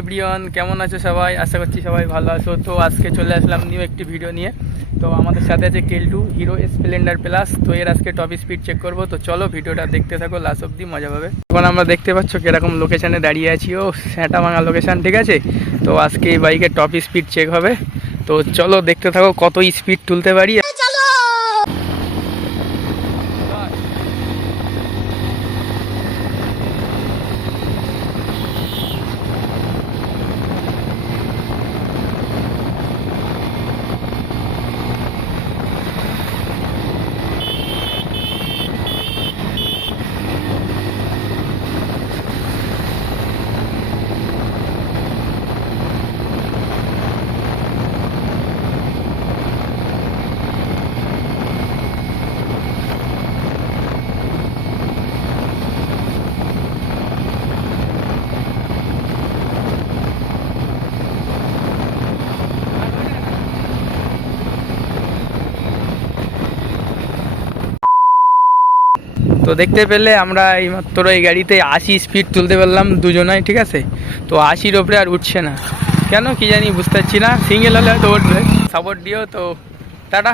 Everyone, কেমন আছো সবাই? আশা করছি সবাই ভালো আছো। তো আজকে চলে আসলাম নিউ একটি ভিডিও নিয়ে। তো আমাদের সাথে আছে কেলটু, হিরো স্প্লেন্ডার প্লাস। তো এর আজকে টপ স্পিড চেক করবো। তো চলো ভিডিওটা দেখতে থাকো, লাস্ট অব্দি মজা পাবে। এখন আমরা দেখতে পাচ্ছ কিরকম লোকেশানে দাঁড়িয়ে আছি। ও স্যাঁটা ভাঙা লোকেশান, ঠিক আছে। তো আজকে এই বাইকের টপ স্পিড চেক হবে। তো চলো দেখতে থাকো কত স্পিড তুলতে পারি। তো দেখতে পেলে আমরা এইমাত্র এই গাড়িতে 80 স্পিড তুলতে পারলাম দুজনাই, ঠিক আছে। তো 80-র ওপরে আর উঠছে না, কেন কি জানি বুঝতে পারছি না। সিঙ্গেল হলে হয়তো উঠবে, সাপোর্ট দিও। তো টাটা।